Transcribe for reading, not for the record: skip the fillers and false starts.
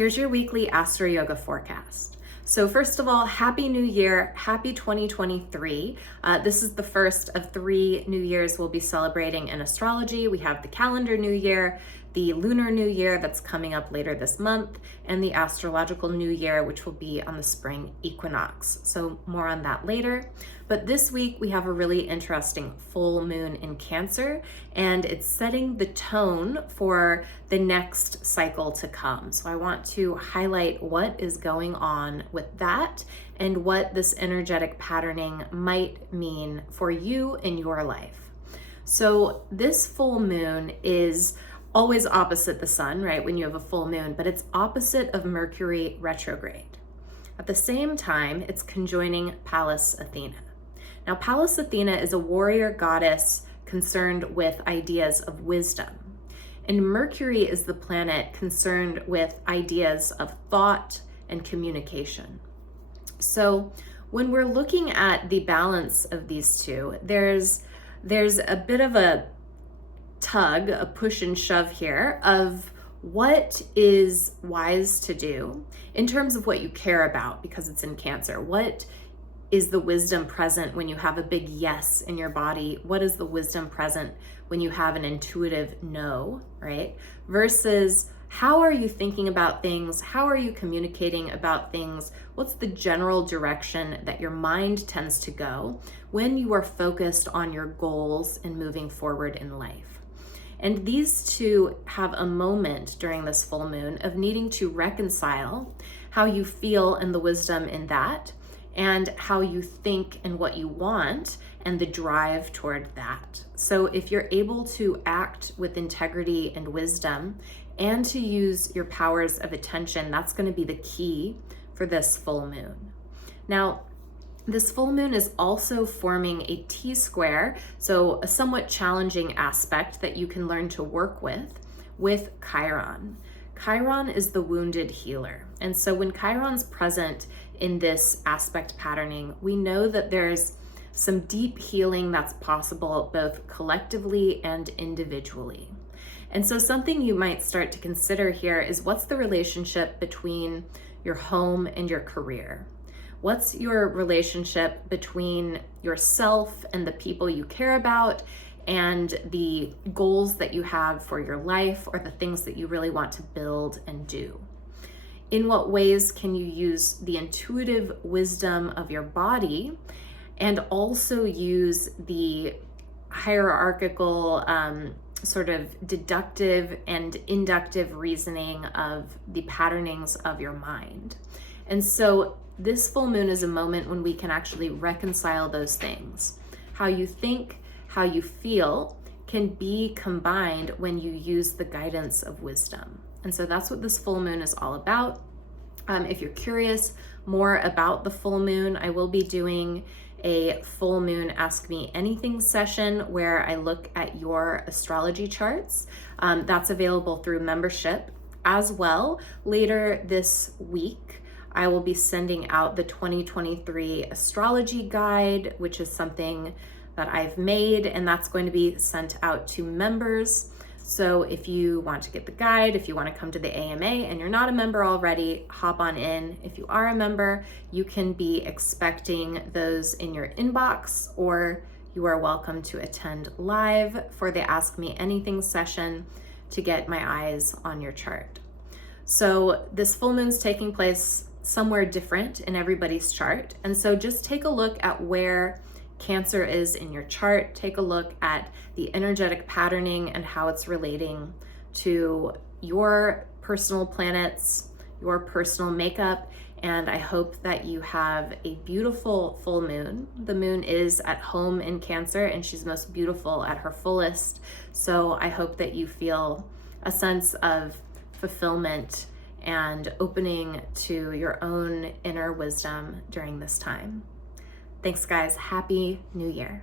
Here's your weekly AstroYoga forecast. So first of all, Happy New Year, Happy 2023. This is the first of 3 New Years we'll be celebrating in astrology. We have the calendar New Year, the lunar New Year that's coming up later this month, and the astrological New Year, which will be on the spring equinox. So more on that later. But this week we have a really interesting full moon in Cancer, and it's setting the tone for the next cycle to come. So I want to highlight what is going on with that and what this energetic patterning might mean for you in your life. So this full moon is always opposite the sun, right? When you have a full moon, but it's opposite of Mercury retrograde. At the same time, it's conjoining Pallas Athena. Now, Pallas Athena is a warrior goddess concerned with ideas of wisdom. And Mercury is the planet concerned with ideas of thought and communication. So when we're looking at the balance of these two, there's a bit of a tug, a push and shove here of what is wise to do in terms of what you care about, because it's in Cancer. What is the wisdom present when you have a big yes in your body? What is the wisdom present when you have an intuitive no, right? Versus how are you thinking about things? How are you communicating about things? What's the general direction that your mind tends to go when you are focused on your goals and moving forward in life? And these two have a moment during this full moon of needing to reconcile how you feel and the wisdom in that, and how you think and what you want and the drive toward that. So if you're able to act with integrity and wisdom and to use your powers of attention, that's going to be the key for this full moon. Now, this full moon is also forming a T-square, so a somewhat challenging aspect that you can learn to work with Chiron. Chiron is the wounded healer. And so when Chiron's present in this aspect patterning, we know that there's some deep healing that's possible both collectively and individually. And so something you might start to consider here is, what's the relationship between your home and your career? What's your relationship between yourself and the people you care about and the goals that you have for your life, or the things that you really want to build and do? In what ways can you use the intuitive wisdom of your body and also use the hierarchical sort of deductive and inductive reasoning of the patternings of your mind? And so this full moon is a moment when we can actually reconcile those things. How you think, how you feel can be combined when you use the guidance of wisdom. And so that's what this full moon is all about. If you're curious more about the full moon, I will be doing a full moon Ask Me Anything session where I look at your astrology charts. That's available through membership as well. Later this week, I will be sending out the 2023 astrology guide, which is something that I've made, and that's going to be sent out to members. So if you want to get the guide, if you want to come to the AMA and you're not a member already, hop on in. If you are a member, you can be expecting those in your inbox, or you are welcome to attend live for the Ask Me Anything session to get my eyes on your chart. So this full moon's taking place somewhere different in everybody's chart. And so just take a look at where Cancer is in your chart. Take a look at the energetic patterning and how it's relating to your personal planets, your personal makeup. And I hope that you have a beautiful full moon. The moon is at home in Cancer, and she's most beautiful at her fullest. So I hope that you feel a sense of fulfillment and opening to your own inner wisdom during this time. Thanks, guys. Happy New Year.